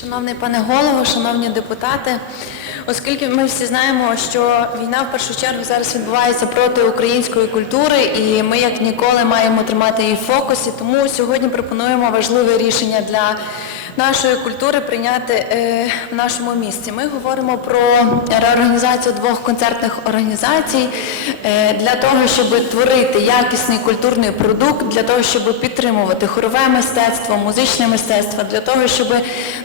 Шановний пане голово, шановні депутати, оскільки ми всі знаємо, що війна в першу чергу зараз відбувається проти української культури, і ми як ніколи маємо тримати її в фокусі, тому сьогодні пропонуємо важливе рішення для нашої культури прийняти е, в нашому місті. Ми говоримо про реорганізацію двох концертних організацій е, для того, щоб творити якісний культурний продукт, для того, щоб підтримувати хорове мистецтво, музичне мистецтво, для того, щоб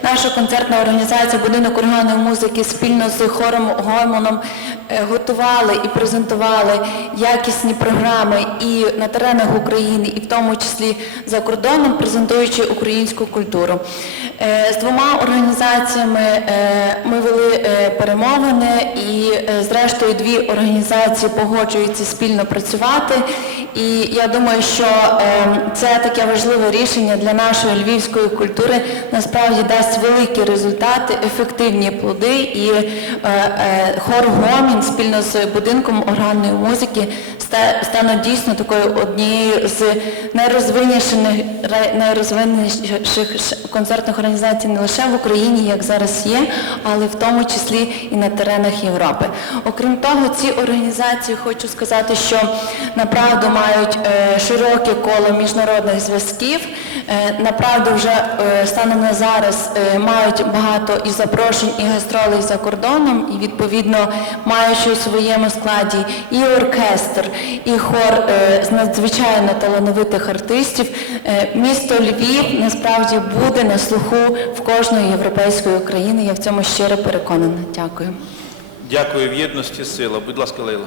наша концертна організація Будинок органної музики спільно з хором Гомоном готували і презентували якісні програми і на теренах України, і в тому числі за кордоном, презентуючи українську культуру. Е, З двома організаціями е, ми вели е, перемовини і е, зрештою дві організації погоджуються спільно працювати. І я думаю, що е, це таке важливе рішення для нашої львівської культури насправді дасть великі результати, ефективні плоди і е, е, хор Гомін спільно з будинком органної музики стануть дійсно такою однією з найрозвиненіших концертних організацій не лише в Україні, як зараз є, але в тому числі і на теренах Європи. Окрім того, ці організації хочу сказати, що направду мають е, широке коло міжнародних зв'язків. Е, Направду вже е, станом на зараз мають багато і запрошень, і гастролей за кордоном, і відповідно маючи у своєму складі і оркестр, і хор е, з надзвичайно талановитих артистів, е, місто Львів насправді буде на слуху в кожної європейської країни. Я в цьому щиро переконана. Дякую. Дякую в єдності сила. Будь ласка, Лейла.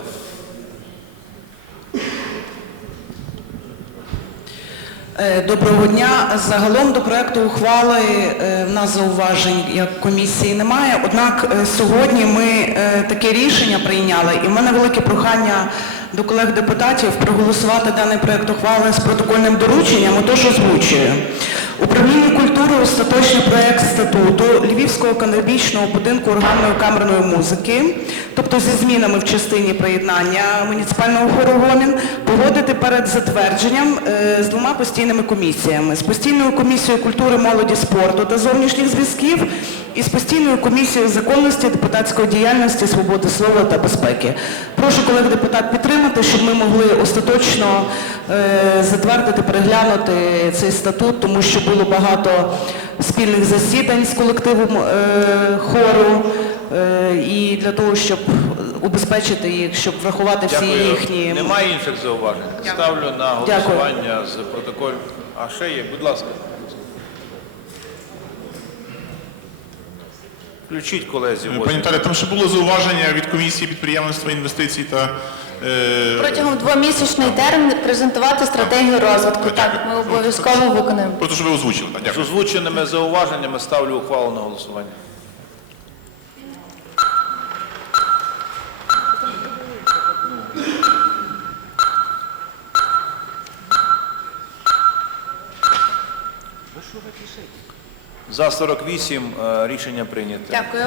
Е, Доброго дня. Загалом до проекту ухвали в нас зауважень як комісії немає. Однак сьогодні ми таке рішення прийняли, і в мене велике прохання до колег-депутатів проголосувати даний проект ухвали з протокольним дорученням, отож озвучую. Управління культури остаточний проект статуту Львівського канабічного будинку органної камерної музики, тобто зі змінами в частині приєднання муніципального хору «Гомін», погодити перед затвердженням е, з двома постійними комісіями. З постійною комісією культури, молоді, спорту та зовнішніх зв'язків і з постійною комісією законності, депутатської діяльності, свободи слова та безпеки. Прошу колег депутат підтримати, щоб ми могли остаточно е, затвердити, переглянути цей статут, тому що було багато спільних засідань з колективом е, хору е, і для того, щоб убезпечити їх, щоб врахувати всі Дякую. їхні... Немає інших зауважень. Ставлю на Дякую. голосування з протоколь. А ще є, будь ласка. Включіть колезі. Пані восьму. Наталя, там ще було зауваження від комісії підприємництва інвестицій та е, Протягом двомісячний термін презентувати стратегію розвитку. Так, Дякую. ми обов'язково виконаємо. просто щоб ви озвучили. Так, З озвученими зауваженнями ставлю ухвалу на голосування. За 48 е, рішення прийнято. Дякую.